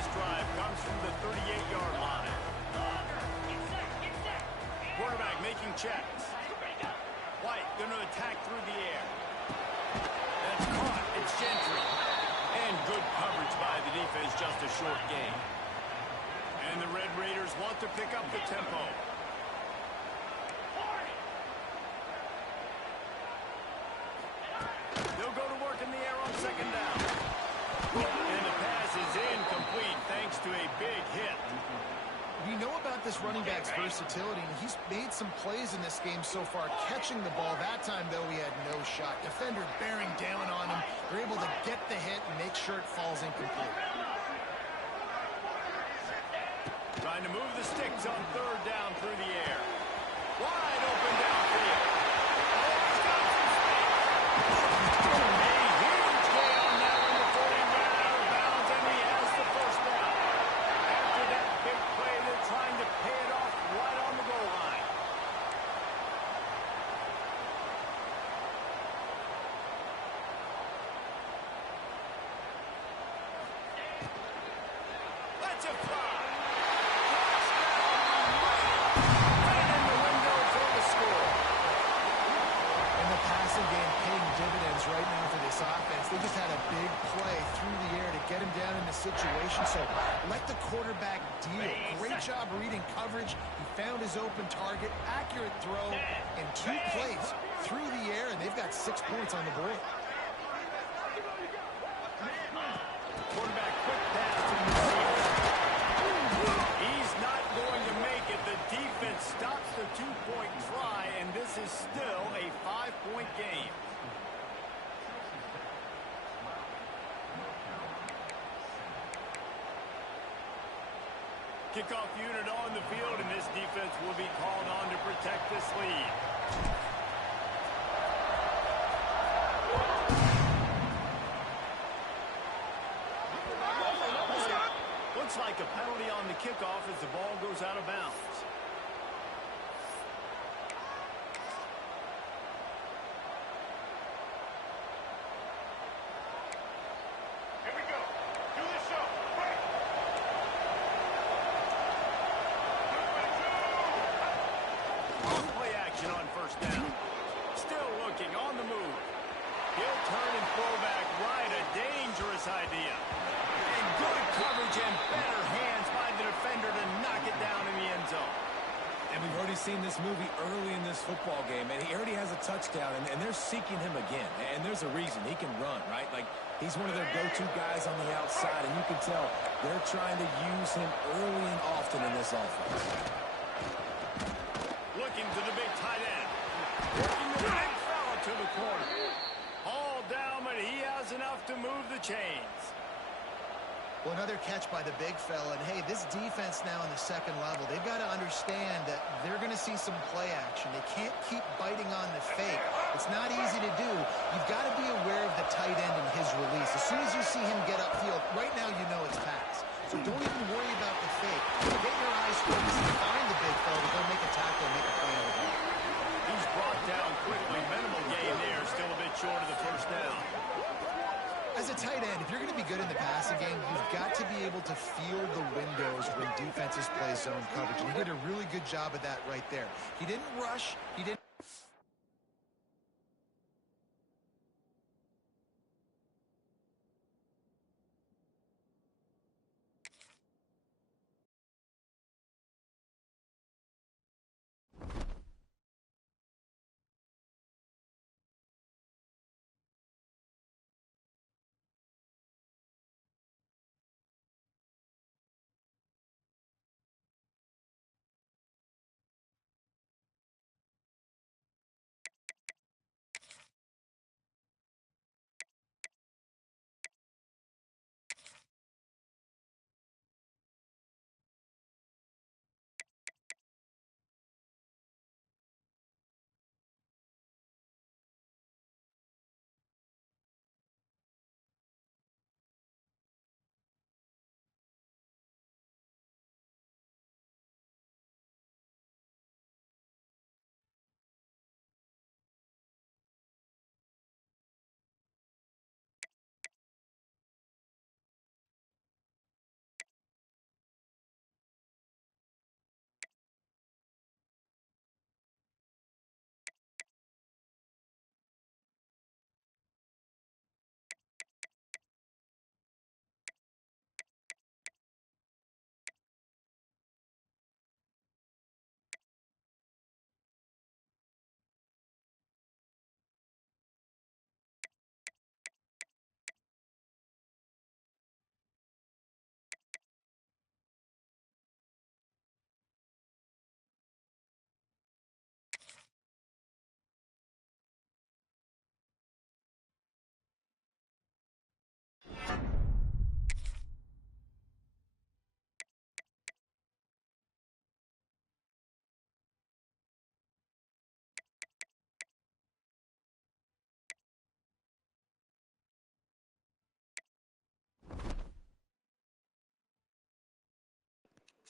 this drive comes from the 38-yard line. Quarterback making checks. White going to attack through the air. That's caught. It's Gentry. And good coverage by the defense, just a short gain. And the Red Raiders want to pick up the tempo. They'll go to work in the air on second down. And the pass is incomplete thanks to a big hit. We know about this running back's versatility, and he's made some plays in this game so far, catching the ball. That time, though, he had no shot. Defender bearing down on him. They're able to get the hit and make sure it falls incomplete. Trying to move the sticks on third down through the air. Wide open downfield. A huge gain on that one before he ran out of bounds, and he has the first down. After that big play, they're trying to pay it off right on the goal line. That's a fly. Right now for this offense. They just had a big play through the air to get him down in the situation. So let the quarterback deal. Great job reading coverage. He found his open target, accurate throw, and 2 plays through the air, and they've got 6 points on the board. Quarterback quick pass to the receiver. He's not going to make it. The defense stops the 2-point try, and this is still a 5-point game. Kickoff unit on the field, and this defense will be called on to protect this lead. Looks like a penalty on the kickoff as the ball goes out of bounds. On first down. Still looking on the move. He'll turn and throw back right. A dangerous idea. And good coverage and better hands by the defender to knock it down in the end zone. And we've already seen this movie early in this football game, and he already has a touchdown, and they're seeking him again. And there's a reason. He can run, right? Like, he's one of their go-to guys on the outside, and you can tell they're trying to use him early and often in this offense. Looking to the big tight end. Working the big fella to the corner. All down, but he has enough to move the chains. Well, another catch by the big fella. And, hey, this defense now in the second level, they've got to understand that they're going to see some play action. They can't keep biting on the fake. It's not easy to do. You've got to be aware of the tight end and his release. As soon as you see him get upfield, right now you know it's pass. So don't even worry about the fake. Get your eyes focused and find the big fella to go make a tackle and make a play on the ball. He's brought down quickly. Minimal gain there. Still a bit short of the first down. As a tight end, if you're going to be good in the passing game, you've got to be able to feel the windows when defenses play zone coverage. And he did a really good job of that right there. He didn't rush. He didn't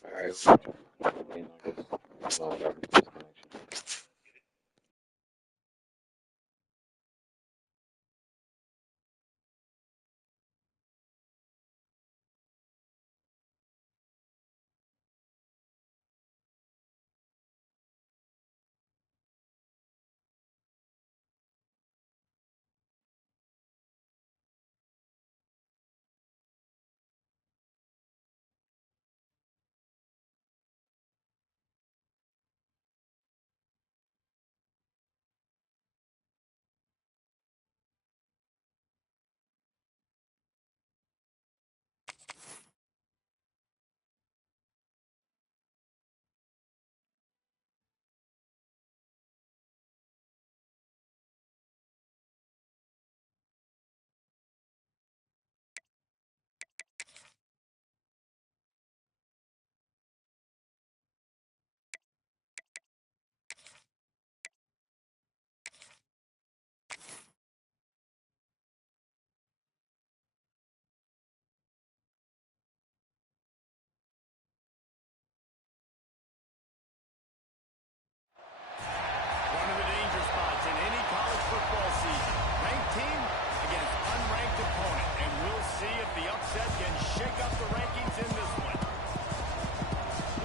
Alright, disconnection. One of the danger spots in any college football season. Ranked team against unranked opponent. And we'll see if the upset can shake up the rankings in this one.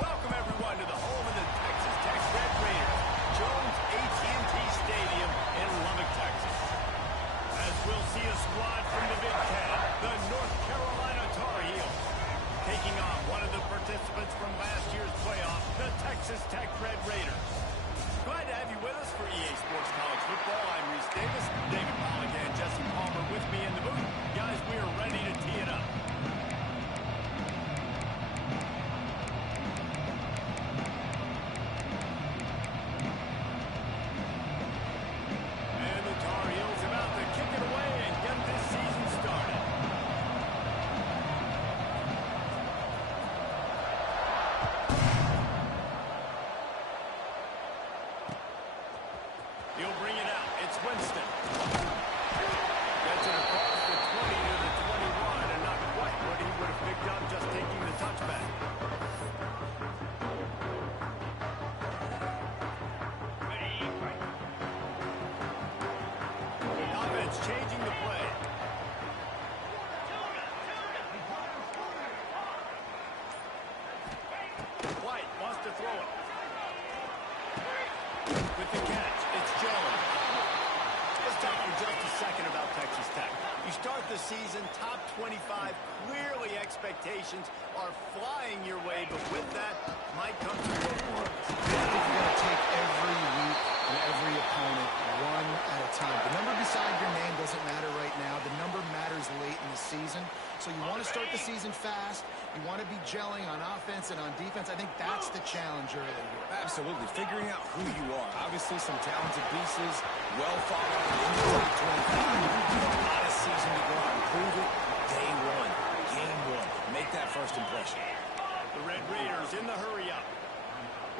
Welcome, everyone, to the home of the Texas Tech Red Raiders, Jones AT&T Stadium in Lubbock, Texas. As we'll see a squad from the Big Ten, the North Carolina Tar Heels, taking on one of the participants from last year's playoff, the Texas Tech Red Raiders. Glad to have you with us for EA Sports College Football. I'm Reese Davis, David Pollack and Jesse Palmer with me in the booth. Guys, we are ready to tee it up. And the Tar Heels about to kick it away and get this season started. He'll bring it out. It's Winston. Gets it across the 20 to the 21, and not quite what he would have picked up just taking the touchback. The offense changing the play. White wants to throw it. With the catch, it's Jones. Let's talk for just a second about Texas Tech. You start the season top 25. Clearly expectations are flying your way, but with that might come some performance. I think you got to take every week and every opponent one at a time. The number beside your name doesn't matter right now. The number matters late in the season. So you want to start the season fast. You want to be gelling on offense and on defense. I think that's the challenge early here. Absolutely. Figuring out who you are. Obviously, some talented pieces, well thought out in the top 25. A lot of season to go out and prove it. Day one, game one. Make that first impression. The Red Raiders in the hurry-up.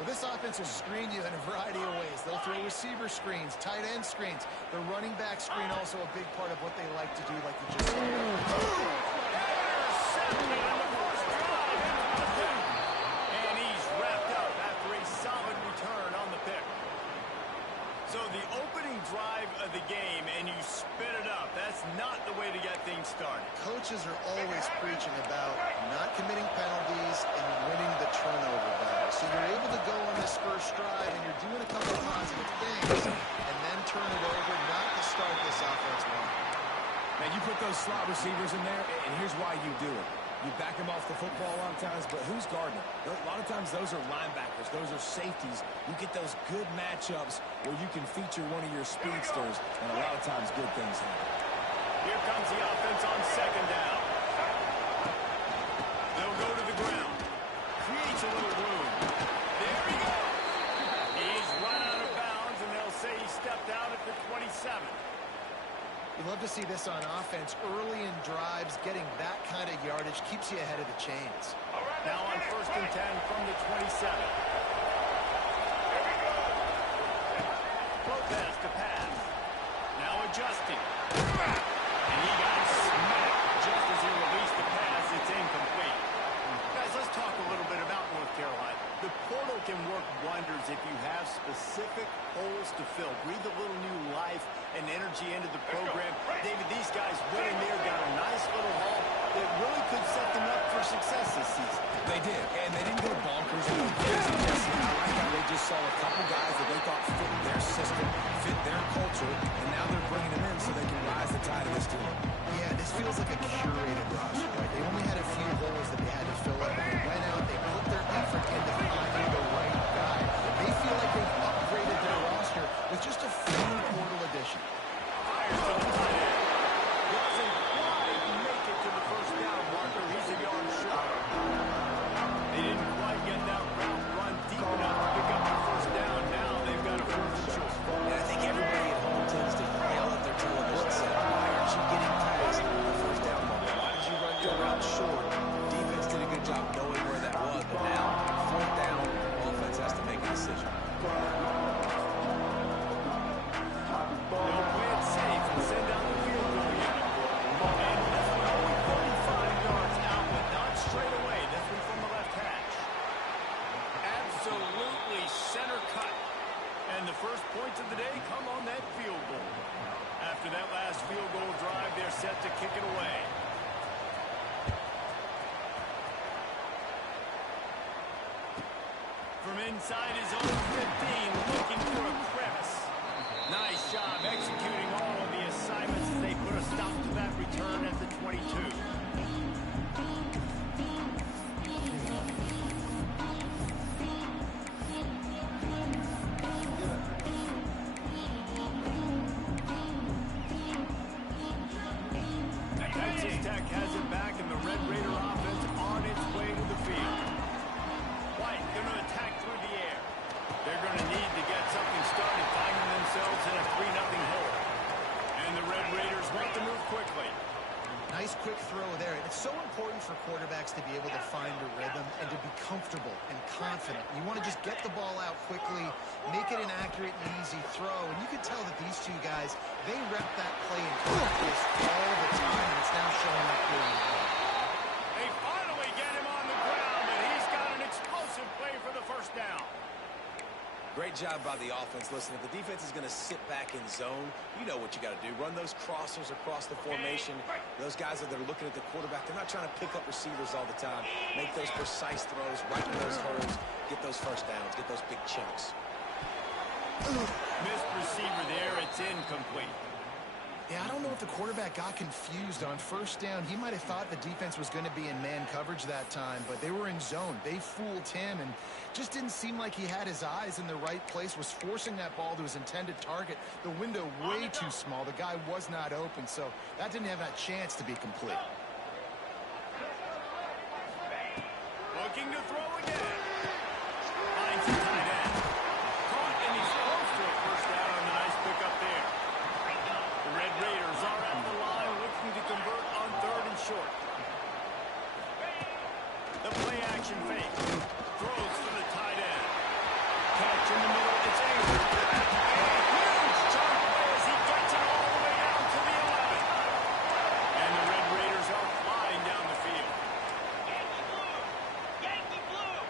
Well, this offense will screen you in a variety of ways. They'll throw receiver screens, tight end screens. The running back screen also a big part of what they like to do, like you just saw. Intercepted on the first drive. And he's wrapped up after a solid return on the pick. So the opening drive of the game, and you spit it up. That's not the way to get things started. Coaches are always preaching about not committing penalties and winning the turnover battle. So you're able to go on this first drive, and you're doing a couple of positive things, and then turn it over, not to start this offense well. Man, you put those slot receivers in there, and here's why you do it. You back them off the football a lot of times, but who's guarding them? A lot of times those are linebackers. Those are safeties. You get those good matchups where you can feature one of your speedsters, and a lot of times good things happen. Here comes the offense on second down. They'll go to the ground. Creates a little room. There he goes. He's run out of bounds, and they'll say he stepped out at the 27. You love to see this on offense. Early in drives, getting that kind of yardage keeps you ahead of the chains. Now on 1st and 10 from the 27. Lopez to pass. Now adjusting. And he got smacked just as he released the pass. It's incomplete. Guys, let's talk a little bit about North Phil. Breathe a little new life and energy into the program. David, these guys winning there got a nice little haul that really could set them up for success this season. They did, and they didn't go bonkers with the crazy Jesse. I like how they just saw a couple guys that they thought fit their system, fit their culture, and now they're bringing them in so they can rise the tide of this team. Yeah, this feels like a curated roster, right? They only had a few holes that they had to fill up, and they went out, they put their effort into finding the right guy. They feel like they've upgraded their roster with just a few portal additions. Fires to the tight end. Doesn't quite make it to the first down marker. He's a yard short. They didn't quite get that route run deep enough to pick up the first down. Now they've got a fourth and short. And I think everybody at home tends to yell at their television set, why aren't you getting past the first down marker? Why did you run your route short? Defense did a good job knowing where that was, but now, fourth down, offense has to make a decision. They'll play it safe and send out the field goal unit. And this one only 35 yards out, but not straight away. This one from the left hash. Absolutely center cut. And the first points of the day come on that field goal. After that last field goal drive, they're set to kick it away. From inside his own 15, looking for a crevice. Nice job executing all of the assignments as they put a stop to that return at the 22. Texas Tech has it back, and the Red Raider offense on its way to the field. White going to attack through the air. They're going to need to get something started, finding themselves in a 3-0 hole. And the Red Raiders want to move quickly. Nice quick throw there. It's so important for quarterbacks to be able to find a rhythm and to be comfortable and confident. You want to just get the ball out quickly, make it an accurate and easy throw. And you can tell that these two guys, they rep that play in practice all the time, and it's now showing up here in the game. They finally get him on the ground, and he's got an explosive play for the first down. Great job by the offense. Listen, if the defense is going to sit back in zone, you know what you got to do. Run those crossers across the formation. Those guys that are looking at the quarterback, they're not trying to pick up receivers all the time. Make those precise throws, right in those holes, get those first downs, get those big chunks. Missed receiver there. It's incomplete. Yeah, I don't know if the quarterback got confused on first down. He might have thought the defense was going to be in man coverage that time, but they were in zone. They fooled him and just didn't seem like he had his eyes in the right place, was forcing that ball to his intended target. The window way too small. The guy was not open, so that didn't have that chance to be complete. Looking to throw again. Finds the tight end. Caught, and he's close to a first down on the nice pickup there. The Red Raiders are at the line looking to convert on 3rd and short. The play action fake. Throws to the tight end. Catch in the middle. It's Avery. A huge chunk play as he gets it all the way down to the 11. And the Red Raiders are flying down the field. Yankee Blue!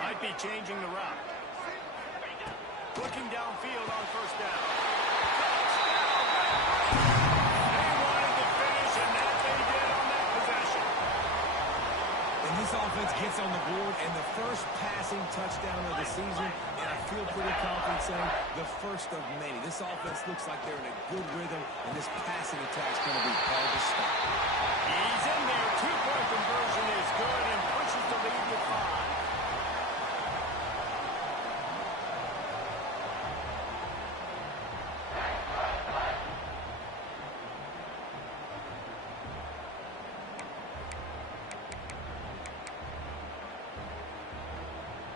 Might be changing the route. Looking downfield on first down. They wanted to finish, and that they did on that possession. And this offense gets on the board, and the first passing touchdown of the season, and I feel pretty confident saying the first of many. This offense looks like they're in a good rhythm, and this passing attack's going to be hard to stop. He's in there. 2-point conversion is good and pushes the lead to 5.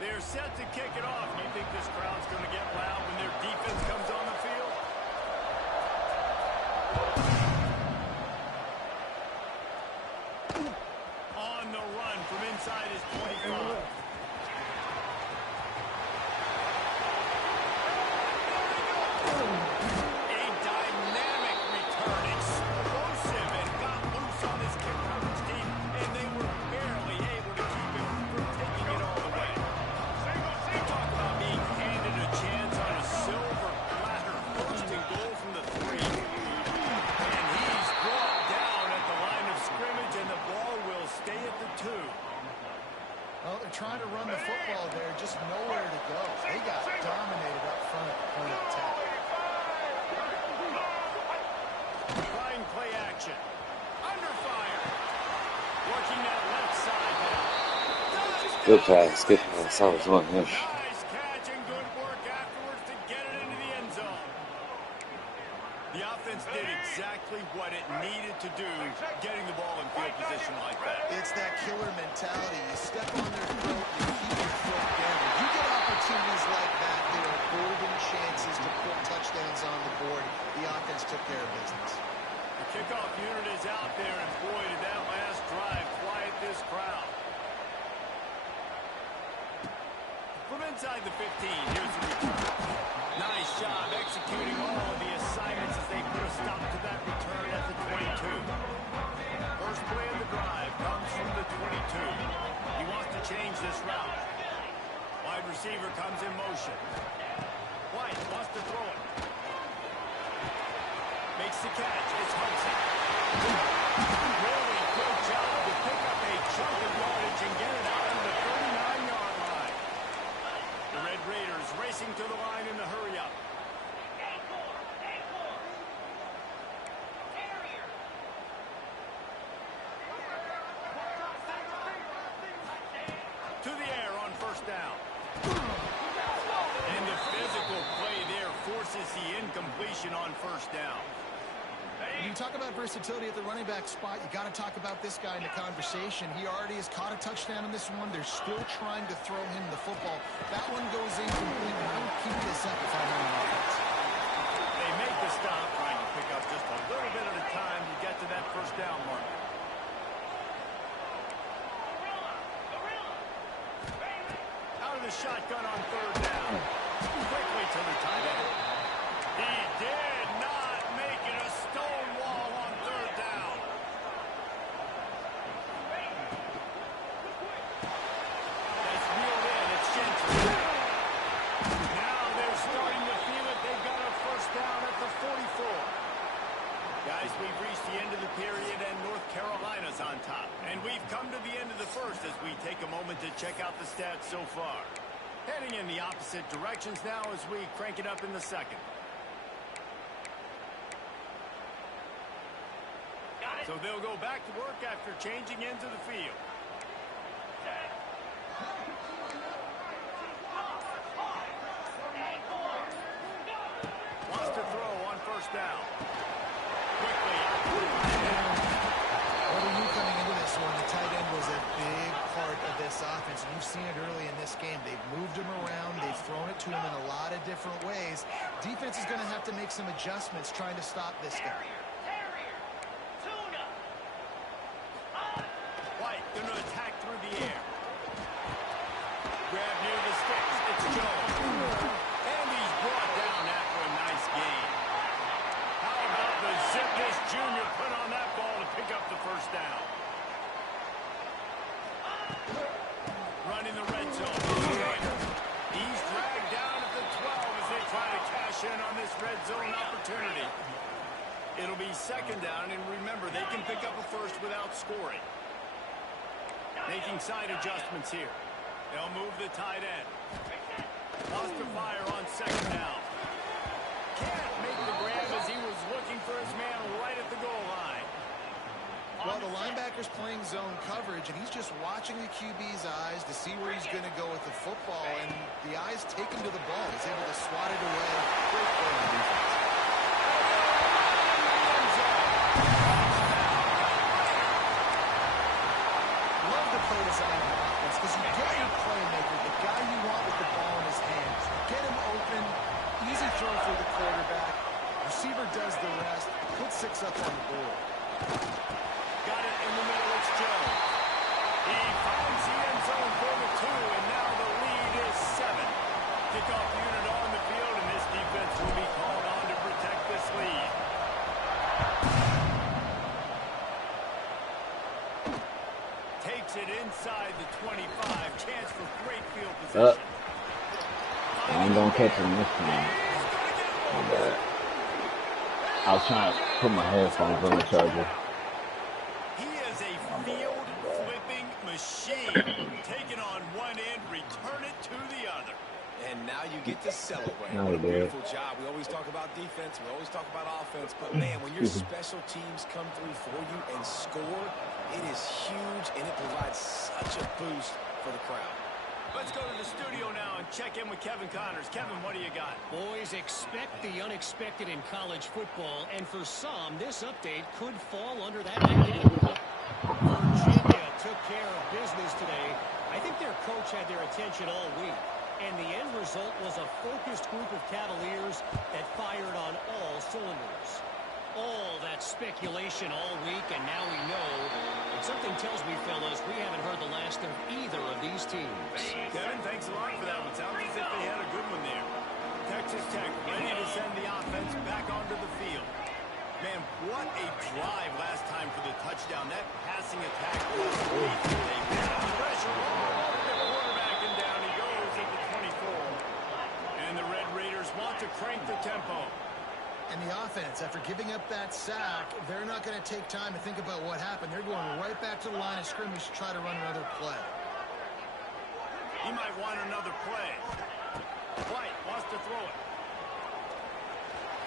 They're set to kick it off. Do you think this crowd's going to get loud when their defense comes on the field? On the run from inside his 25. A dynamic return, explosive, and got loose on this kick coverage team, and they were Good pass. Good pass. I was on him. Nice catch and good work afterwards to get it into the end zone. The offense did exactly what it needed to do, getting the ball in field position like that. It's that killer mentality. You step on their throat, you keep your foot down. You get opportunities like that, there are golden chances to put touchdowns on the board. The offense took care of business. The kickoff unit is out there, and boy, did that last drive quiet this crowd. From inside the 15, here's the return. Nice job executing all of the assignments as they put a stop to that return at the 22. First play of the drive comes from the 22. He wants to change this route. Wide receiver comes in motion. White wants to throw it. Makes the catch. It's Hudson. Really good job to pick up a chunk of yardage and get it out of the 39-yard line. The Red Raiders racing to the line in the hurry-up. To the air on first down. And the physical play there forces the incompletion on first down. When you talk about versatility at the running back spot, you got to talk about this guy in the conversation. He already has caught a touchdown in this one. They're still trying to throw him the football. That one goes incomplete, and I would keep this up if I'm on the offense. They make the stop, trying to pick up just a little bit at a time to get to that first down mark. Out of the shotgun on third down. Quickly to the tight end. He did not make it a stone wall on third down. That's reeled in. It's Gentry. Now they're starting to feel it. They've got a first down at the 44. Guys, we've reached the end of the period, and North Carolina's on top. And we've come to the end of the first as we take a moment to check out the stats so far. Heading in the opposite directions now as we crank it up in the second. So they'll go back to work after changing into the field. Wants to throw on first down. Quickly. What are you coming into this one? The tight end was a big part of this offense, and you've seen it early in this game. They've moved him around. They've thrown it to him in a lot of different ways. Defense is going to have to make some adjustments trying to stop this guy. White going to attack through the air. Grab near the sticks. It's Jones. And he's brought down after a nice gain. How about the zip this junior put on that ball to pick up the first down? Running the red zone. He's dragged down at the 12 as they try to cash in on this red zone opportunity. It'll be second down, and remember, they can pick up a first without scoring. Making side adjustments here. They'll move the tight end. Wants to fire on second down. Can't make the grab as he was looking for his man right at the goal line. Well, the linebacker's playing zone coverage, and he's just watching the QB's eyes to see where he's going to go with the football, and the eyes take him to the ball. He's able to swat it away. Great play on defense. Love the play design on offense because you get your playmaker, the guy you want with the ball in his hands. Get him open, easy throw for the quarterback. Receiver does the rest. Put 6 up on the board. Got it in the middle. It's Jones. He finds the end zone for the 2, and now the lead is 7. Kickoff unit on the field, and this defense will be called on to protect this lead. Takes it inside the 25. Chance for great field position. I ain't gonna catch him this time. My bad. I was trying to put my headphones on the charger. He is a field-flipping machine. Take it on one end, return it to the other. And now you get to celebrate. No, What a he did. beautiful job. We always talk about defense. We always talk about offense. But, man, when your special teams come through for you and score, it is huge, and it provides such a boost for the crowd. Let's go to the studio now and check in with Kevin Connors. Kevin, what do you got? Boys, expect the unexpected in college football, and for some, this update could fall under that heading. Virginia took care of business today. I think their coach had their attention all week, and the end result was a focused group of Cavaliers that fired on all cylinders. All that speculation all week, and now we know. And something tells me, fellas, we haven't heard the last of either of these teams. Kevin, thanks a lot for that one. Sounds as if they had a good one there. Texas Tech ready to send the offense back onto the field. Man, what a drive last time for the touchdown. That passing attack was great. They got the pressure all over the quarterback, and down he goes at the 24. And the Red Raiders want to crank the tempo. And the offense, after giving up that sack, they're not going to take time to think about what happened. They're going right back to the line of scrimmage to try to run another play. He might want another play. White wants to throw it.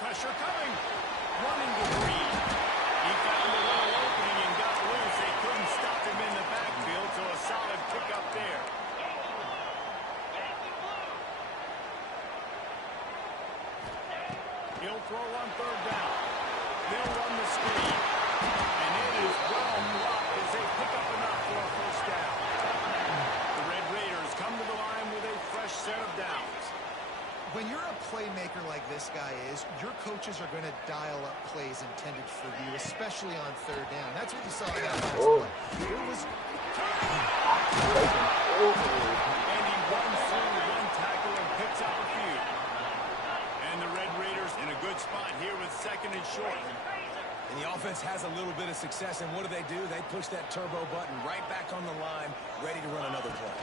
Pressure coming. Running to Green. He found a little opening and got loose. They couldn't stop him in the backfield, so a solid pickup there. He'll throw on third down. They'll run the screen. And it is well blocked as they pick up enough for a first down. The Red Raiders come to the line with a fresh set of downs. When you're a playmaker like this guy is, your coaches are going to dial up plays intended for you, especially on third down. That's what you saw in that last play. It was... And he runs through one tackle and picks up a few. And the Red Raiders in a good spot here with second and short. And the offense has a little bit of success, and what do? They push that turbo button right back on the line, ready to run another play.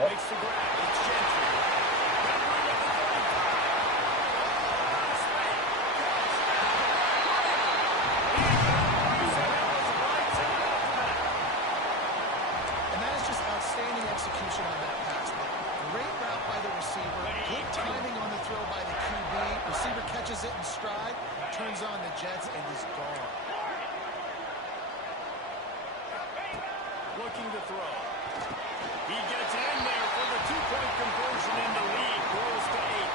Makes the grab. It's Gentry. And that is just outstanding execution on that pass play. Great route by the receiver. Good timing on the throw by the QB. Receiver catches it in stride, turns on the Jets, and is gone. Looking to throw. He gets in there for the two-point conversion, and the lead grows to 8.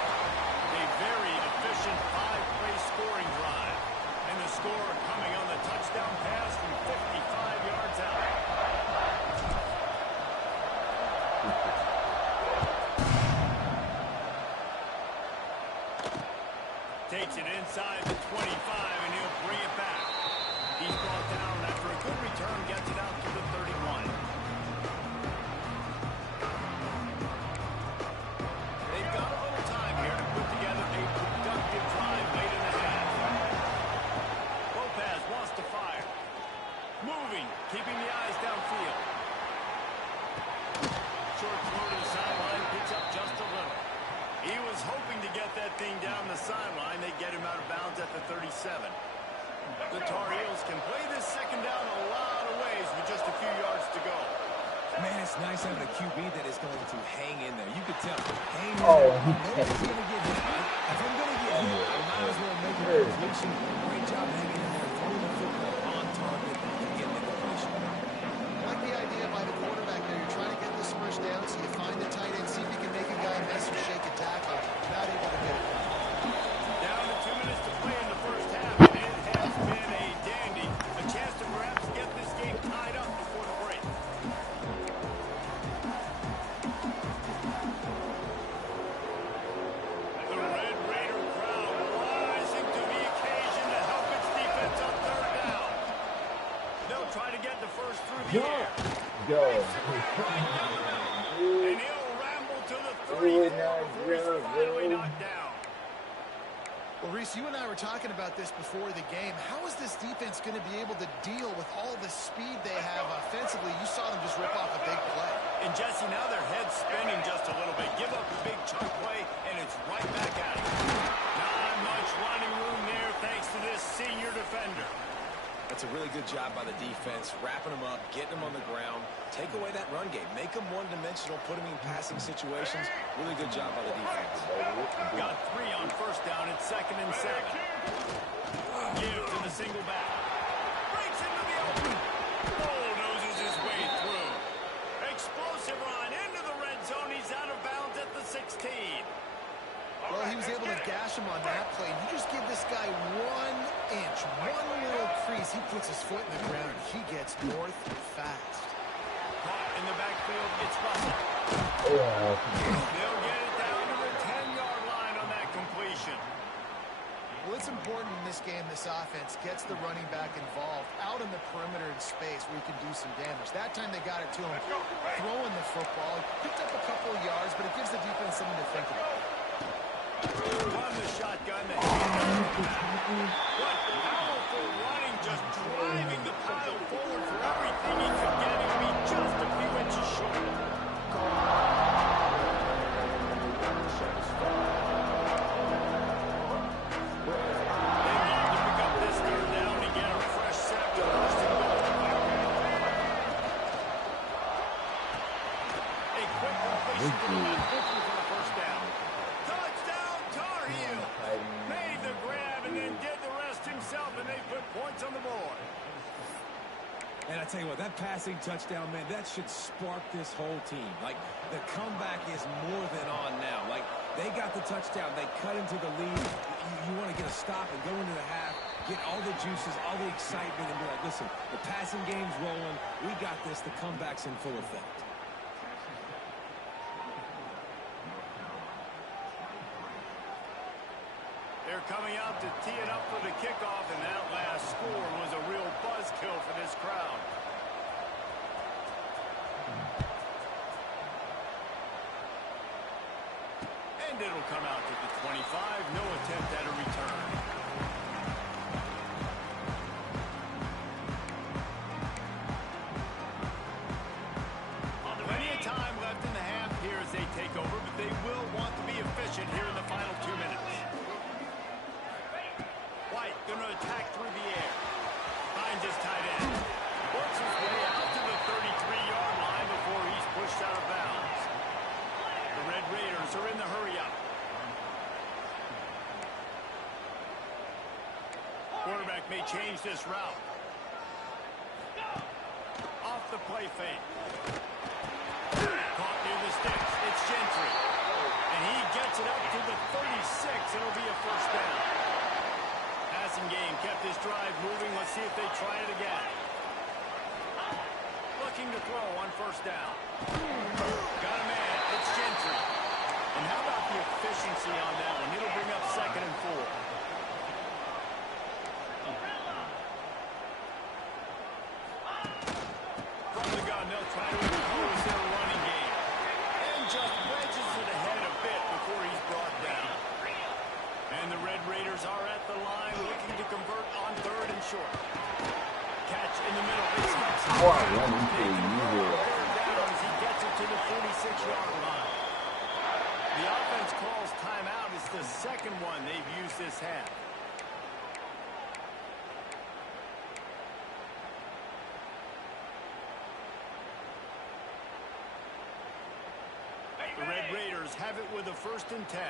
A very efficient 5-play scoring drive. And the score coming on the touchdown pass from 55 yards out. Takes it inside the 25, and he'll bring it back. He's brought down after a good return, gets it out to the 31. They've got a little time here to put together a productive drive late in the half. Lopez wants to fire. Moving, keeping the eyes downfield. Short throw to the sideline, picks up just a little. He was hoping to get that thing down the sideline. They get him out of bounds at the 37. The Tar Heels can play this second down a lot of ways with just a few yards to go. Man, it's nice having a QB that is going to hang in there. You could tell. Hang in there. Nobody's going to get hit. If I'm going to get hit, I might as well make a completion. Great job hanging in there, throwing the football on target and getting the completion. I like the idea by the quarterback there. You're trying to get this first down, so you find the tight end, see if you can make a guy miss or shake a tackle. Not able to get it. Down to 2 minutes to play in the first half, and it has been a dandy. A chance to perhaps get this game tied up before the break. The Red Raider crowd rising to the occasion to help its defense on third down. They'll try to get the first through the air. And he'll ramble to the 34 before he's finally knocked down. Well, Reese, you and I were talking about this before the game. How is this defense going to be able to deal with all the speed they have offensively? You saw them just rip off a big play. And Jesse, now their head's spinning just a little bit. Give up a big chunk play, and it's right back at it. Not much running room there thanks to this senior defender. That's a really good job by the defense, wrapping them up, getting them on the ground. Take away that run game. Make them one-dimensional, put them in passing situations. Really good job by the defense. Got 3 on first down. It's 2nd and 7. Gives to the single back. Breaks into the open. Bulldozes his way through. explosive run into the red zone. He's out of bounds at the 16. Well, he was able to gash him on that play. You just give this guy 1 inch, one little crease. He puts his foot in the ground, and he gets north fast. Caught in the backfield, it's Russell. Yeah. They'll get it down to the 10-yard line on that completion. Well, it's important in this game this offense gets the running back involved out in the perimeter in space where he can do some damage. That time they got it to him throwing the football. Picked up a couple of yards, but it gives the defense something to think about. Run the shotgun. What powerful running, just driving the pile forward for everything he could get. He'll be just a few inches short. And I tell you what, that passing touchdown, man, that should spark this whole team. Like, the comeback is more than on now. Like, they got the touchdown. They cut into the lead. You want to get a stop and go into the half, get all the juices, all the excitement, and be like, listen, the passing game's rolling. We got this. The comeback's in full effect. They're coming out to tee it up for the kickoff, and that last score was a real buzzkill for this crowd. And it'll come out to the 25. No attempt at a return. Plenty of time left in the half here as they take over, but they will want to be efficient here in the final 2 minutes. Going to attack through the air. Finds his tight end. Works his way out to the 33-yard line before he's pushed out of bounds. The Red Raiders are in the hurry-up. Quarterback may change this route. Off the play fake. Caught near the sticks. It's Gentry. And he gets it up to the 36. It'll be a first down. Passing game kept this drive moving. Let's see if they try it again. Looking to throw on first down. Got a man. It's Gentry. And how about the efficiency on that one? It'll bring up 2nd and 4. From the gun, they'll try to impose their running game. And just wedges it ahead a bit before he's brought down. And the Red Raiders are at the line looking to convert on 3rd and short. Catch in the middle. He gets it to the 46-yard line. The offense calls timeout. It's the second one they've used this half. The Red Raiders have it with a 1st and 10.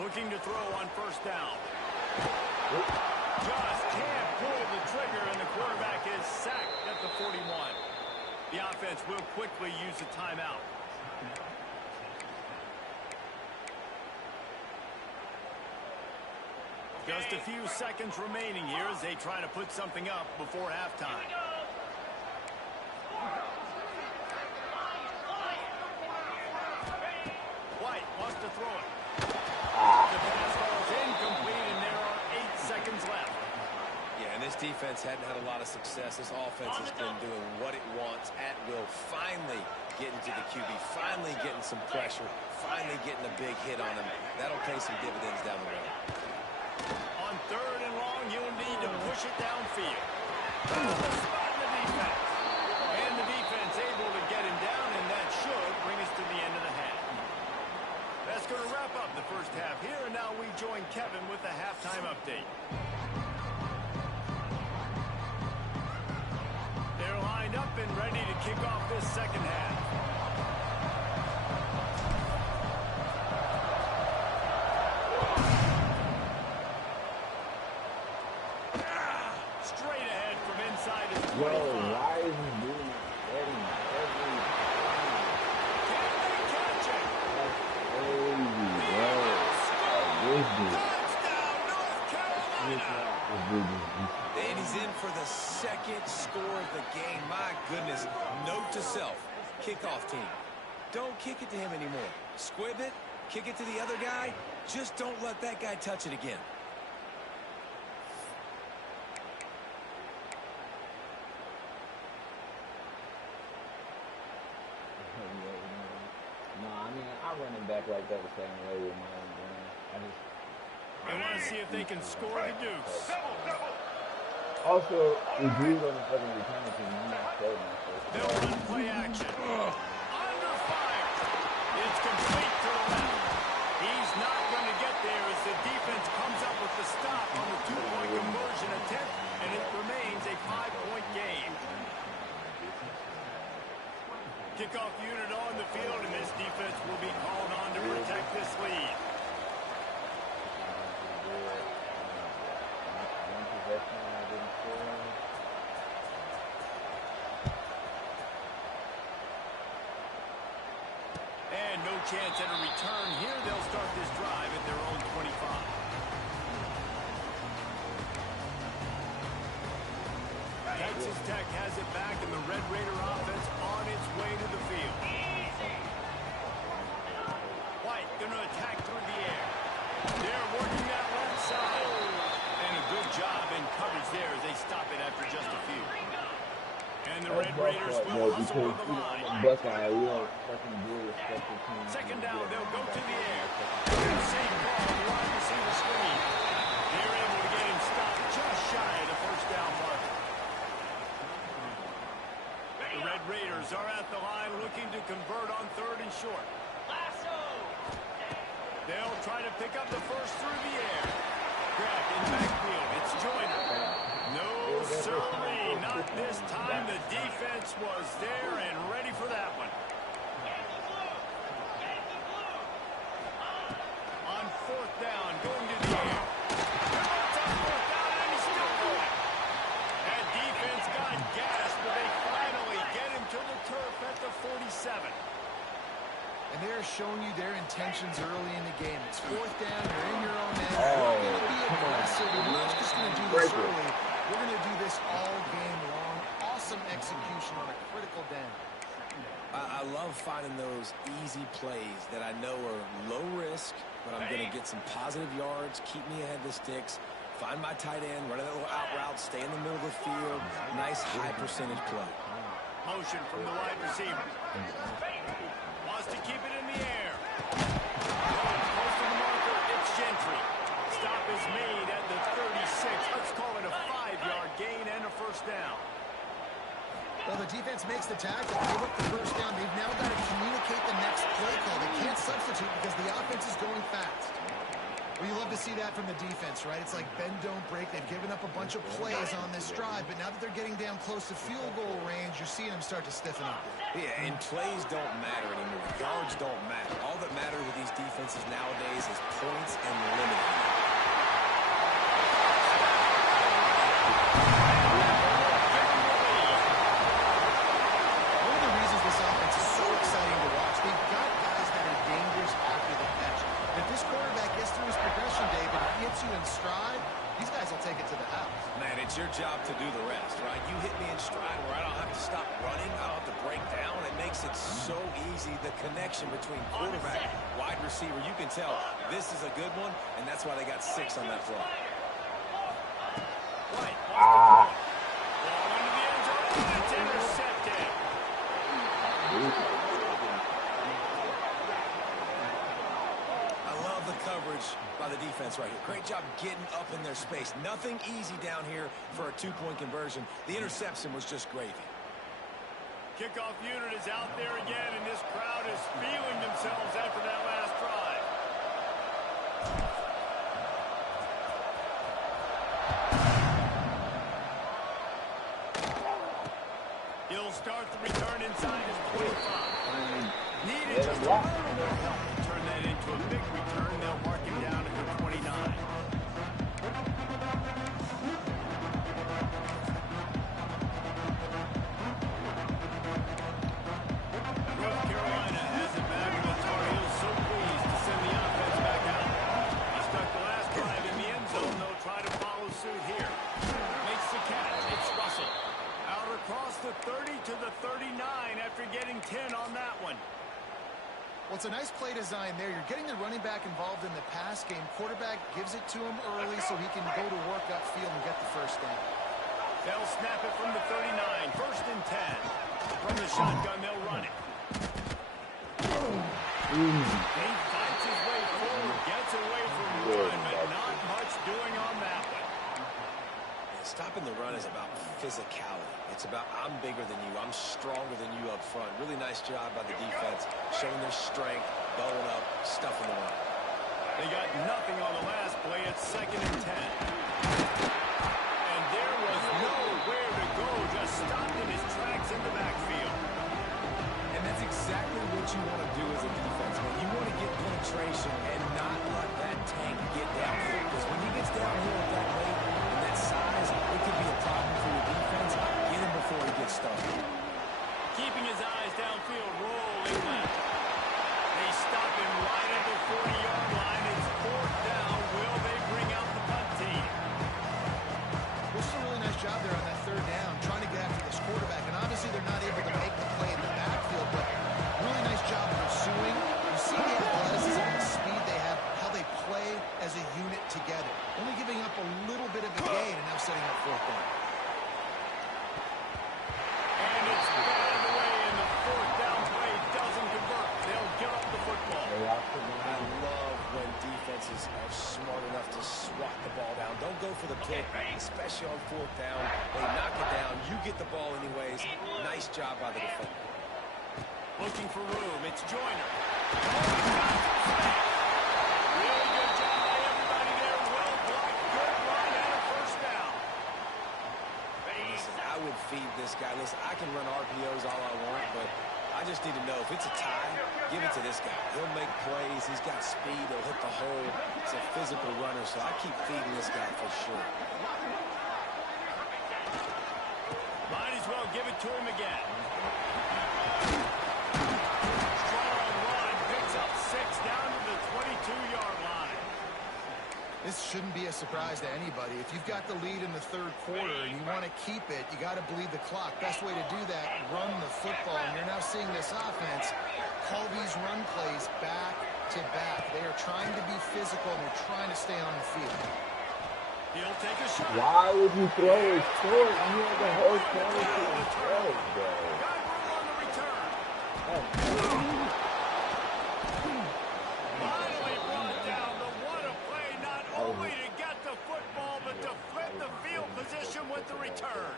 Looking to throw on first down. Just can't pull the trigger, and the quarterback is sacked at the 41. The offense will quickly use a timeout. Just a few seconds remaining here as they try to put something up before halftime. White wants to throw it. The pass falls incomplete, and there are 8 seconds left. Yeah, and this defense hadn't had a lot of success. This offense has been doing what it wants at will. Finally getting to the QB, finally getting some pressure, finally getting a big hit on him. That'll pay some dividends down the road. On 3rd and long, you'll need to push it downfield. Spot the defense. And the defense able to get him down, and that should bring us to the end of the half. That's going to wrap up the first half here, and now we join Kevin with the halftime update. They're lined up and ready to kick off this second half. Yo, why is he doing that? Every time. Can they catch it? That's crazy, bro. This dude. Touchdown, North Carolina! And he's in for the second score of the game. My goodness. Note to self, kickoff team. Don't kick it to him anymore. Squib it, kick it to the other guy. Just don't let that guy touch it again. No, I mean, I run it back like that the same way with my own game. They want to see if they can score the deuce. Also, if you're going to fucking return it to me, I'm not saying that. They'll run play action. Under fire. It's complete to the left. He's not going to get there as the defense comes up with the stop on the two-point conversion attempt, and it remains a 5-point game. Kickoff unit on the field, and this defense will be called on to protect this lead. And no chance at a return here. They'll start this drive at their own 25. Texas Tech has it back, and the Red Raider offense on its way to the field. White going to attack through the air. They're working that left side. And a good job in coverage there as they stop it after just a few. And the Red Raiders will hustle to the line. Buckeye, we don't fucking do respect the team. Second down, they'll go to the air. Safe ball on the wide receiver screen. They're able to get him stopped just shy of the first down marker. The Red Raiders are at the line looking to convert on 3rd and short. They'll try to pick up the first through the air. Grabbed in backfield. It's Joyner. No, sirree, not this time. The defense was there and ready for that one. On 4th down, going to the air. It's on 4th down, and he's still going. That defense got gas, but they finally get him to the turf at the 47. And they're showing you their intentions early in the game. It's 4th down. You're in your own end. We're going to be aggressive. We're not just going to do this early. We're going to do this all game long. Awesome execution on a critical down. I love finding those easy plays that I know are low risk, but I'm going to get some positive yards, keep me ahead of the sticks, find my tight end, run a little out route, stay in the middle of the field. Nice high percentage play. Motion from the wide receiver. Wants to keep it in the air. Close to the marker, it's Gentry. Stop is made at the 36. Let's call it a 5-yard gain and a first down. Well, the defense makes the tackle. Give up the first down. They've now got to communicate the next play call. They can't substitute because the offense is going fast. Well, you love to see that from the defense, right? It's like bend, don't break. They've given up a bunch of plays on this drive, but now that they're getting down close to field goal range, you're seeing them start to stiffen up. Yeah, and plays don't matter anymore. Yards don't matter. All that matters with these defenses nowadays is points and limiting. One of the reasons this offense is so exciting to watch, they've got guys that are dangerous after the catch. If this quarterback gets through his progression, David, if he hits you in stride, these guys will take it to the house. Man, it's your job to do the rest, right? You hit me in stride where I don't have to stop running. I don't have to break down. It makes it so easy. The connection between quarterback, wide receiver, you can tell this is a good one, and that's why they got 6 on that play. Right. Ball into the end zone. It's intercepted. I love the coverage by the defense right here. Great job getting up in their space. Nothing easy down here for a 2-point conversion. The interception was just gravy. Kickoff unit is out there again, and this crowd is feeling themselves after that last drive. He'll start the return inside his 25. Needed just a little more help to turn that into a big return. They'll mark him down at the 29. after getting 10 on that one. Well, it's a nice play design there. You're getting the running back involved in the pass game. Quarterback gives it to him early so he can go to work upfield and get the first down. They'll snap it from the 39. First and 10. From the shotgun, they'll run it. He fights his way forward, gets away from one, but not much doing on that one. Stopping the run is about physicality. It's about I'm bigger than you. I'm stronger than you up front. Really nice job by the defense, showing their strength, bowing up, stuffing the run. They got nothing on the last play. It's second and 10. And there was nowhere to go. Just stopped in his tracks in the backfield. And that's exactly what you want to do as a defense, man. You want to get penetration and not let that tank get downhill. Because when he gets downhill at that rate and that size, it could be a problem for your defense. Get him before he gets started. Keeping his eyes downfield, rolling left. They stop him right at the 40-yard line. It's fourth down. Will they bring out the punt team? Which is a really nice job there on that third down, trying to get after this quarterback. And obviously they're not able to make the play in the backfield, but really nice job pursuing. You see the athleticism and the speed they have, how they play as a unit together. Only giving up a little bit of a gain and now setting up fourth down. And it's batted away, and the fourth down play doesn't convert. They'll give up the football. I love when defenses are smart enough to swat the ball down. Don't go for the pick, especially on fourth down. They knock it down. You get the ball anyways. Nice job by the defender. Looking for room. It's Joyner. Really good job by everybody there. Well blocked. Good run and a first down. Listen, I would feed this guy. Listen, I can run RPOs all I want, but I just need to know if it's a tie, give it to this guy. He'll make plays. He's got speed. He'll hit the hole. It's a physical runner, so I keep feeding this guy for sure. Might as well give it to him again. Strong run. Picks up 6 down to the 22-yard line. This shouldn't be a surprise to anybody. If you've got the lead in the third quarter and you want to keep it, you got to bleed the clock. Best way to do that, run the football. And you're now seeing this offense call these run plays back to back. They are trying to be physical and they're trying to stay on the field. He'll take a shot. Why would you throw it short? You had the whole corner to the throw, bro. Got room on the return. Finally brought down. The what a play, not only to get the football, but to flip the field position with the return.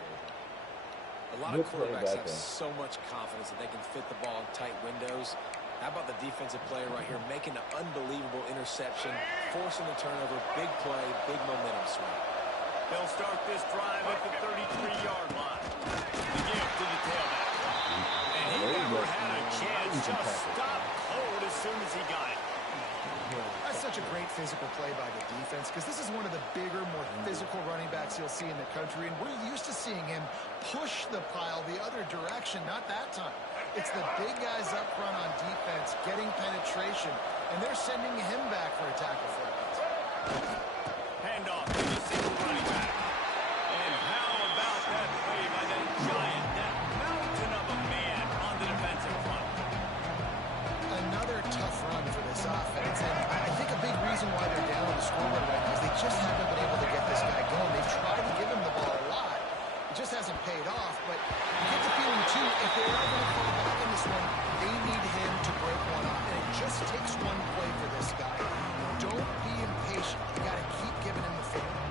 A lot of quarterbacks have so much confidence that they can fit the ball in tight windows. How about the defensive player right here making an unbelievable interception, forcing the turnover, big play, big momentum swing. They'll start this drive at the 33-yard line. The give to the tailback. And he never had a chance. Just stopped cold as soon as he got it. That's such a great physical play by the defense because this is one of the bigger, more physical running backs you'll see in the country, and we're used to seeing him push the pile the other direction. Not that time. It's the big guys up front on defense getting penetration, and they're sending him back for a tackle for it. Handoff to the single running back. And how about that play by that giant, that mountain of a man on the defensive front? Another tough run for this offense, and I think a big reason why they're down on the scoreboard right now is they just haven't been able to get this guy going. They've tried to give him the ball a lot. It just hasn't paid off, but you get the feeling, too, if they are going to fall back in this one, they need him to break one off, and it just takes one play for this guy. Don't be impatient. You got to keep giving him the football.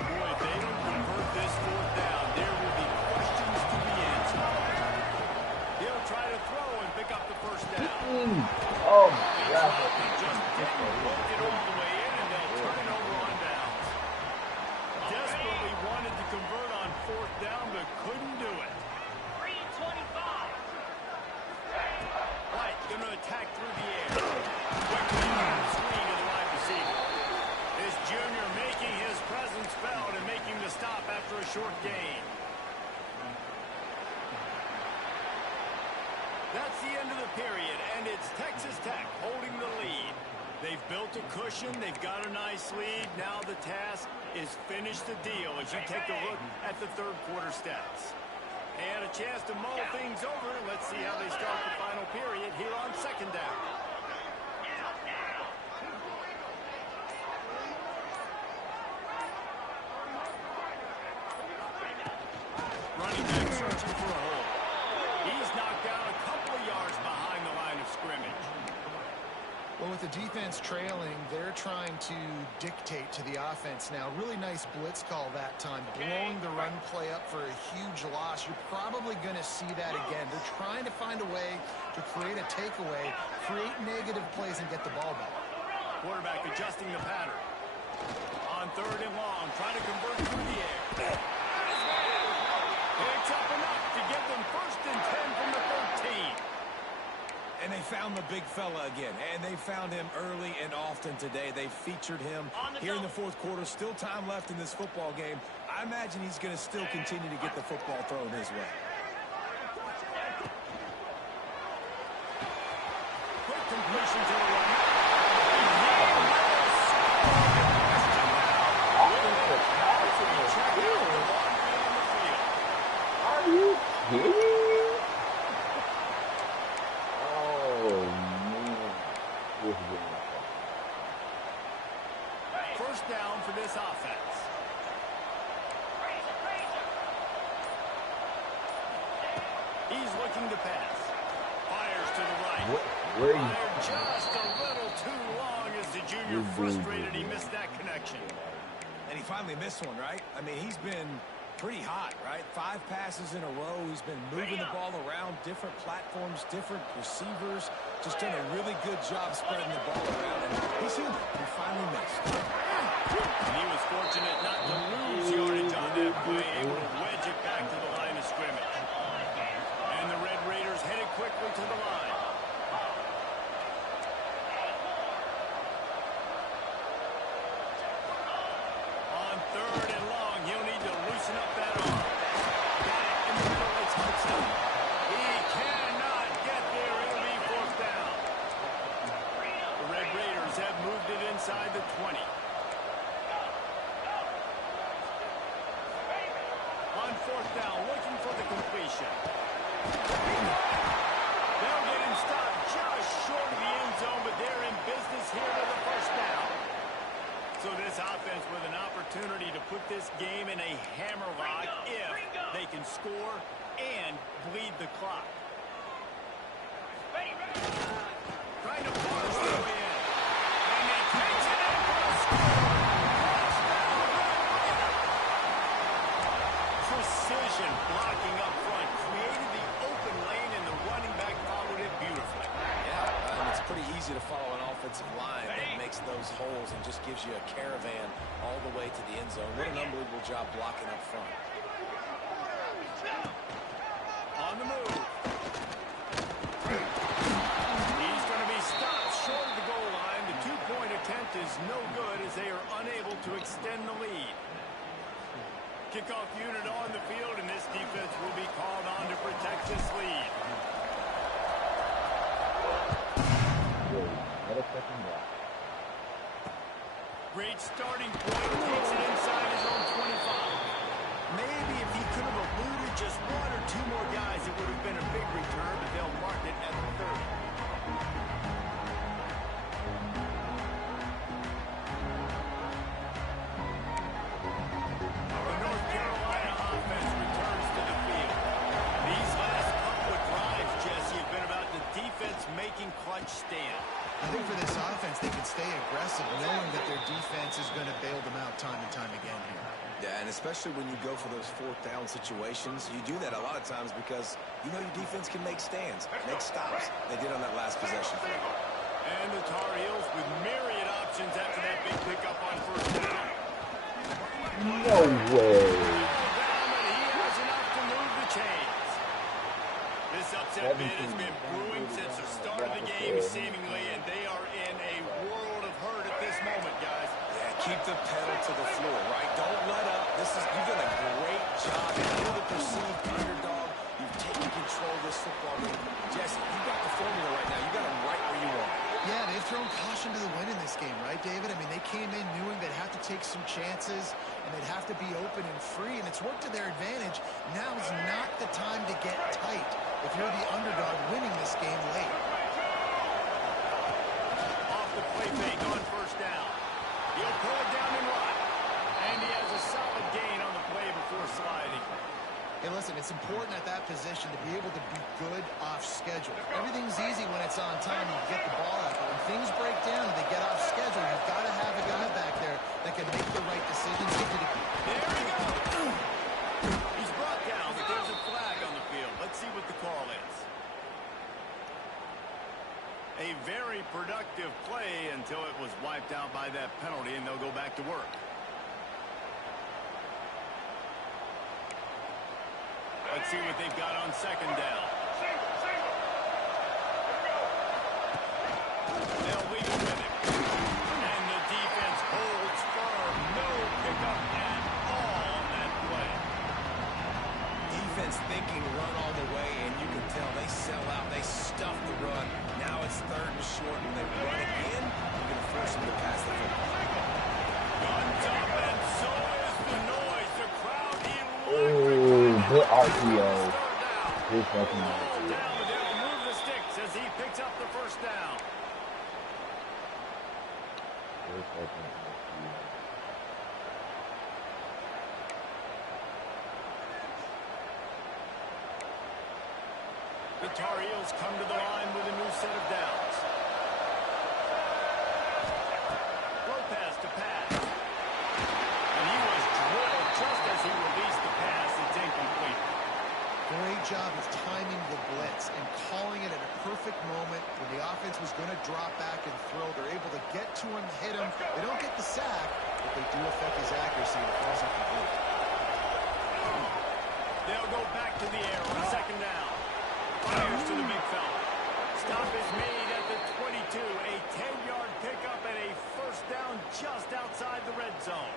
Boy, if they don't convert this fourth down, there will be questions to be answered. He'll try to throw and pick up the first down. Oh, my God. He just didn't hook it all the way in, and they'll turn it over on downs. Desperately wanted to convert on fourth down, but couldn't do it. 3:25. White going to attack through the air. Quickly on the screen to the wide receiver. This junior making his presence felt and making the stop after a short gain. That's the end of the period, and it's Texas Tech holding the lead. They've built a cushion. They've got a nice lead. Now the task is finish the deal as you take a look at the third quarter stats. And a chance to mull things over. Let's see how they start the final period here on second down. Running back searching for a hole. He's knocked down a couple of yards behind the line of scrimmage. Well, with the defense trailing, they're trying to dictate to the offense now. Really nice blitz call that time, blowing the run play up for a huge loss. You're probably going to see that again. They're trying to find a way to create a takeaway, create negative plays, and get the ball back. Quarterback adjusting the pattern. On third and long, trying to convert through the air. Picks up enough to get them 1st and 10 from the 13. And they found the big fella again, and they found him early and often today. They featured him here in the fourth quarter. Still time left in this football game. I imagine he's going to still continue to get the football thrown his way. Quick completion to the right. Are you kidding? Oh, man. This is getting First down for this offense. He's looking to pass. Fires to the right. where you? Fired just a little too long as the junior frustrated he missed that connection. And he finally missed one, right? I mean, he's been pretty hot, right? 5 passes in a row. He's been moving the ball around, different platforms, different receivers. Just done a really good job spreading the ball around. And he's human. He finally missed. And he was fortunate not to lose yardage on that play, able to wedge it back to the line of scrimmage. And the Red Raiders headed quickly to the line. On third and long, he'll need to loosen up that arm. Got it in the middle, it's Hudson. He cannot get there, it'll be 4th down. The Red Raiders have moved it inside the 20. On 4th down, looking for the completion. They'll get him stopped just short of the end zone, but they're in business here to the 1st down. So this offense with an opportunity to put this game in a hammerlock if they can score and bleed the clock. Trying to force their way in. And he takes it in for a score. Precision blocking up front. Created the open lane and the running back followed it beautifully. Yeah, it's pretty easy to follow an offensive line that makes those holes and just gives you a caravan all the way to the end zone. What an unbelievable job blocking up front. On the move. He's going to be stopped short of the goal line. The 2-point attempt is no good as they are unable to extend the lead. Kickoff unit on the field, and this defense will be called on to protect this lead. Great starting point, takes it inside his own 25. Maybe if he could have eluded just 1 or 2 more guys, it would have been a big return, but they'll mark it at the 30. The North Carolina offense returns to the field. These last couple of drives, Jesse, have been about the defense making clutch stand. I think for this offense, they can stay aggressive knowing that their defense is going to bail them out time and time again here. Yeah, and especially when you go for those 4th down situations, you do that a lot of times because you know your defense can make stands, make stops. They did on that last possession. And the Tar Heels with myriad options after that big pickup on 1st down. No way. He has enough to move the chains. This upset bid has been brewing since the start of the game, seemingly, and they are in a world of hurt at this moment, guys. Yeah, keep the pedal to the floor, right? Don't let up. You've done a great job. You're the perceived underdog. You've taken control of this football game. Jesse, you got the formula right now. You got them right where you want. Yeah, they've thrown caution to the wind in this game, right, David? I mean, they came in knowing they'd have to take some chances and they'd have to be open and free, and it's worked to their advantage. Now's not the time to get tight if you're the underdog winning this game late. Off the play fake on first down. He'll pull it down and run. And he has a solid gain on the play before sliding. Hey, listen, it's important at that position to be able to be good off schedule. Everything's easy when it's on time and you get the ball out. But when things break down and they get off schedule, you've got to have a guy back there that can make the right decisions. There we go. He's brought down, but there's a flag on the field. Let's see what the call is. A very productive play until it was wiped out by that penalty, and they'll go back to work. Let's see what they've got on second down. They'll leave it with him. And the defense holds firm. No pickup at all on that play. Defense thinking run all the way, and you can tell they sell out. They stuff the run. Now it's third and short, and they run again. You're going to force them to pass the football. Guns up, and so is the noise. The crowd Good RPO. Good fucking down, RPO. but they'll move the sticks as he picks up the first down. Good fucking RPO. The Tar Heels come to the line with a new set of downs. Lopez to pass. And he was drilled just as he released the pass. It's incomplete. Great job of timing the blitz and calling it at a perfect moment when the offense was going to drop back and throw. They're able to get to him, hit him. They don't get the sack, but they do affect his accuracy. It falls incomplete. They'll go back to the air on second down. Fires to the big fella. Stop is made at the 22. A 10-yard pickup and a first down just outside the red zone.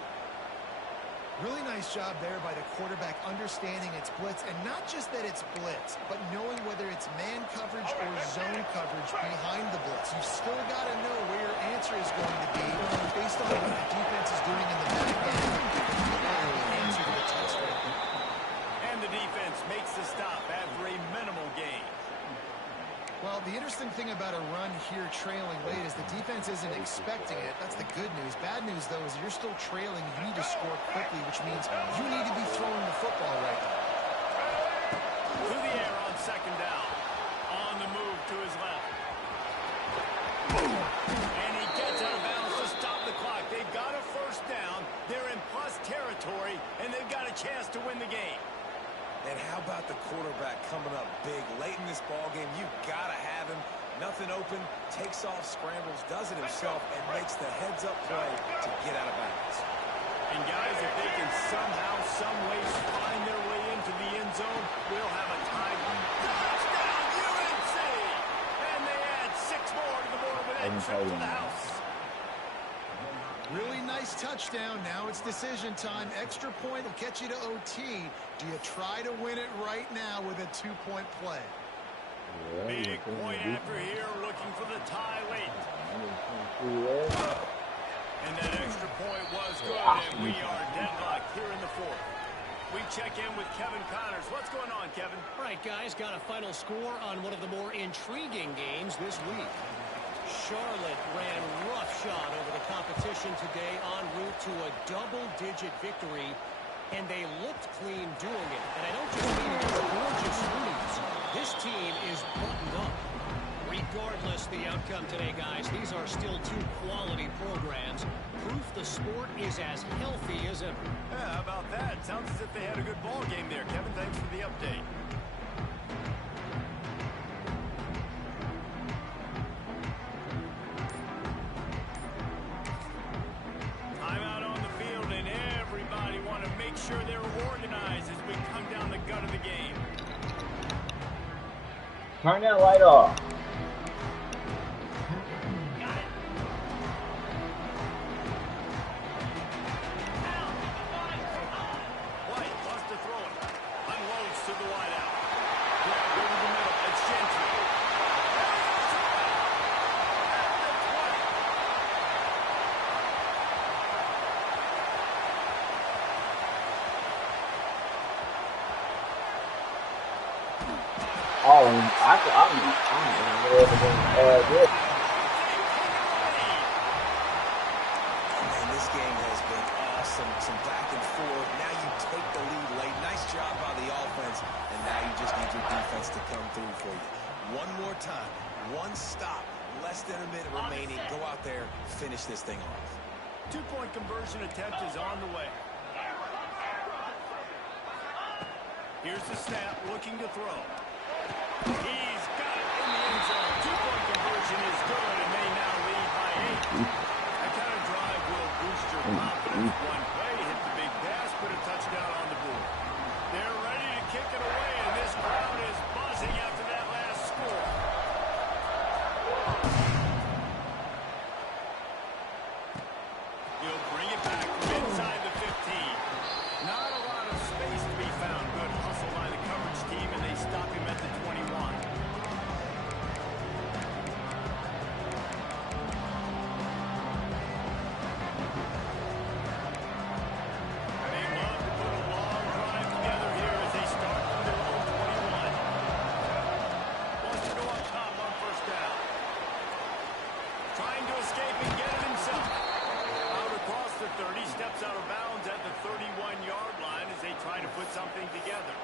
Really nice job there by the quarterback understanding it's blitz, and not just that it's blitz, but knowing whether it's man coverage or zone coverage behind the blitz. You've still got to know where your answer is going to be based on what the defense is doing in the back end. The answer to the touchdown. And the defense makes the stop after a minimal gain. Well, the interesting thing about a run here trailing late is the defense isn't expecting it. That's the good news. Bad news, though, is you're still trailing. You need to score quickly, which means you need to be throwing the football right now. Through the air on second down. On the move to his left. And he gets out of bounds to stop the clock. They've got a first down. They're in plus territory, and they've got a chance to win the game. And how about the quarterback coming up big late in this ball game? You've got to have him. Nothing open, takes off, scrambles, does it himself, and makes the heads-up play to get out of bounds. And guys, if they can somehow, some way find their way into the end zone, we'll have a tie. Touchdown, UNC! And they add 6 more to the board with that trip to the house. Really nice touchdown. Now it's decision time. Extra point will get you to OT. Do you try to win it right now with a 2-point play? Yeah, Big point after here, looking for the tie late. And that extra point was good, and we are deadlocked here in the fourth. We check in with Kevin Connors. What's going on, Kevin? All right, guys, got a final score on one of the more intriguing games this week. Charlotte ran roughshod over the competition today en route to a double-digit victory, and they looked clean doing it. And I don't just mean those gorgeous leads. This team is buttoned up. Regardless the outcome today, guys, these are still 2 quality programs. Proof the sport is as healthy as ever. Yeah, how about that? Sounds as if they had a good ball game there. Kevin, thanks for the update. Timeout on the field, and everybody want to make sure they're organized as we come down the gut of the game. Turn that light off. White wants to throw it. Unloads to the wideout. Grab over the middle. It's Gentry. Oh, I'm in the middle of this. And this game has been awesome. Some back and forth. Now you take the lead late. Nice job by the offense. And now you just need your defense to come through for you. One more time. One stop. Less than a minute remaining. Go out there. Finish this thing off. 2-point conversion attempt is on the way. Here's the snap, looking to throw. He's got it in the end zone. 2-point conversion is good, and they now lead by 8. That kind of drive will boost your confidence. One play, hit the big pass, put a touchdown on the board. They're ready to kick it away, and this crowd is buzzing after that last score. He'll bring it back from inside the 15. Not a lot of space to be found. Good hustle by the coverage team, and they stop him at the 21. They love to put a long drive together here as they start from their own 21. Wants to go up top on first down. Trying to escape and get it himself. Out across the 30, steps out of bounds at the 31-yard line as they try to put something together.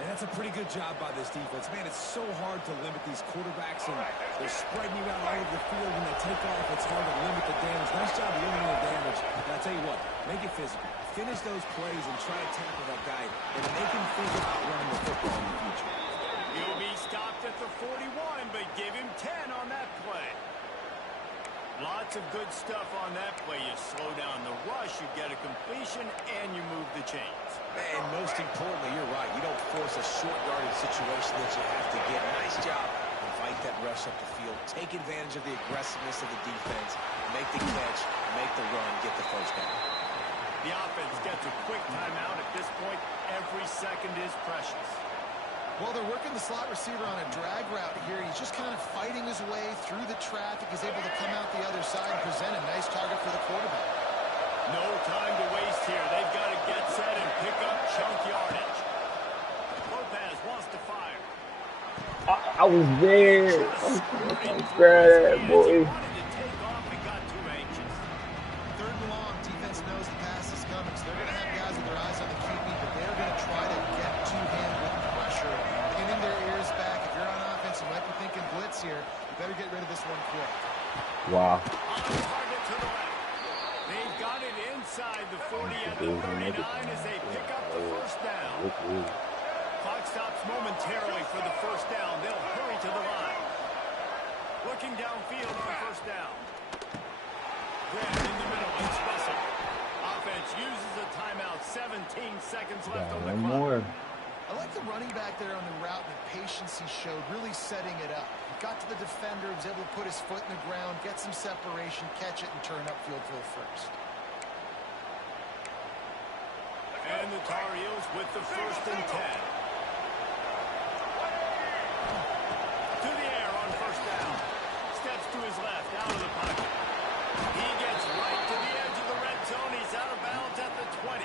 And that's a pretty good job by this defense. Man, it's so hard to limit these quarterbacks, and they're spreading you out all over the field. When they take off, it's hard to limit the damage. Nice job limiting the damage. And I'll tell you what, make it physical. Finish those plays and try to tackle that guy and make him think about running the football in the future. He'll be stopped at the 41, but give him 10 on that play. Lots of good stuff on that play. You slow down the rush, you get a completion, and you move the chains. And most importantly, you're right. You don't force a short yardage situation that you have to get. Nice job. Invite that rush up the field. Take advantage of the aggressiveness of the defense. Make the catch, make the run, get the first down. The offense gets a quick timeout. At this point, every second is precious. Well, they're working the slot receiver on a drag route here. He's just kind of fighting his way through the traffic. He's able to come out the other side and present a nice target for the quarterback. No time to waste here. They've got to get set and pick up chunk yardage. Lopez wants to fire. I was there. Grab that, boy. He wanted to take off and got too anxious. 3rd and long. Defense knows the pass is coming, so they're going to have guys with their eyes on the QB, but they're going to try to get to him with pressure, getting their ears back. If you're on offense, you might be thinking blitz here. You better get rid of this one quick. Wow. On target to the left. They've got it inside the 40 at the 39 as they pick up the first down. Clock stops momentarily for the first down. They'll hurry to the line. Looking downfield for first down. Grab in the middle. It's Russell. Offense uses a timeout. 17 seconds left on the clock. I like the running back there on the route, the patience he showed, really setting it up. He got to the defender, was able to put his foot in the ground, get some separation, catch it, and turn upfield for the first. And the Tar Heels with the 1st and 10. To the air on first down. Steps to his left, out of the pocket. He gets right to the edge of the red zone. He's out of bounds at the 20.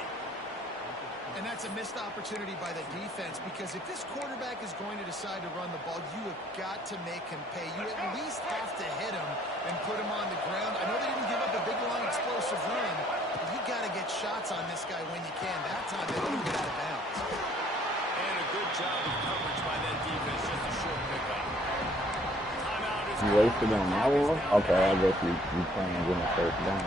And that's a missed opportunity by the defense, because if this quarterback is going to decide to run the ball, you have got to make him pay. You at least have to hit him and put him on the ground. I know they didn't give up a big, long, explosive run, but you got to get shots on this guy when you can. That time, they let him get out of bounds. And a good job of coverage by that defense. Just a short pickup. Timeout is You wasted on that one? Okay, I guess you playing in the first down.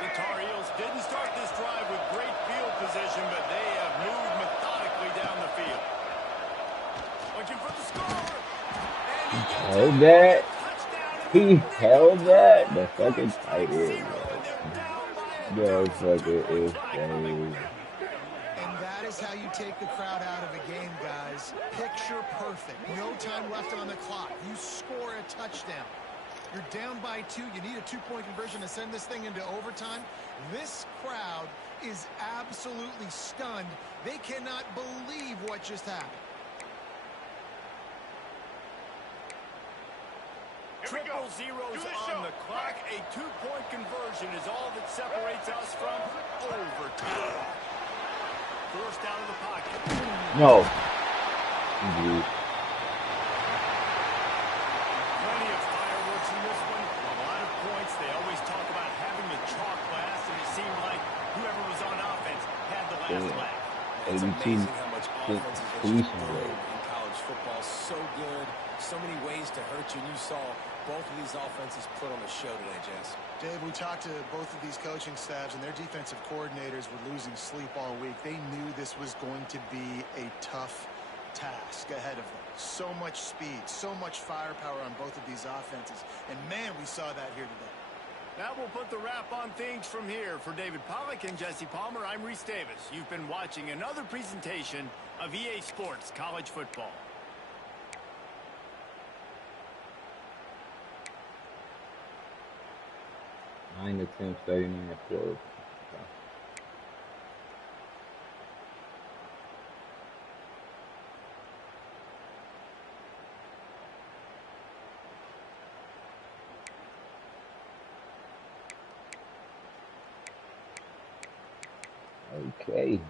The Tar Heels didn't start this drive with great field position, but they have moved methodically down the field. Looking for the score. And he gets Held that. He held that. The fucking tight end. The fucker is crazy. And that That is how you take the crowd out of a game, guys. Picture perfect. No time left on the clock. You score a touchdown. You're down by 2. You need a 2-point conversion to send this thing into overtime. This crowd is absolutely stunned. They cannot believe what just happened. Triple zeros on the clock. A 2-point conversion is all that separates us from overtime. Forced out of the pocket. No. Plenty of fireworks in this one. A lot of points. They always talk about having the chalk last, and it seemed like whoever was on offense had the last laugh. It's 82 amazing how much offense is police thrown in college football. So good, so many ways to hurt you. And you saw both of these offenses put on a show today, Jess. Dave, we talked to both of these coaching staffs, and their defensive coordinators were losing sleep all week. They knew this was going to be a tough task ahead of them. So much speed, so much firepower on both of these offenses. And, man, we saw that here today. Now we'll put the wrap on things from here. For David Pollack and Jesse Palmer, I'm Reese Davis. You've been watching another presentation of EA Sports College Football. Nine attempts, 39-12. Okay.